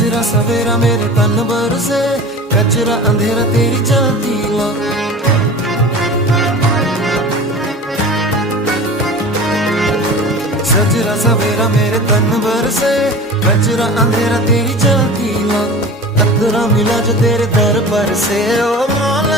सजरा सवेरा मेरे तन बरसे, कचरा अंधेरा तेरी चलती लो। सजरा सवेरा मेरे तन बरसे, कचरा अंधेरा तेरी चलती लो। कतरा मिला जो तेरे दर पर से, ओ मौला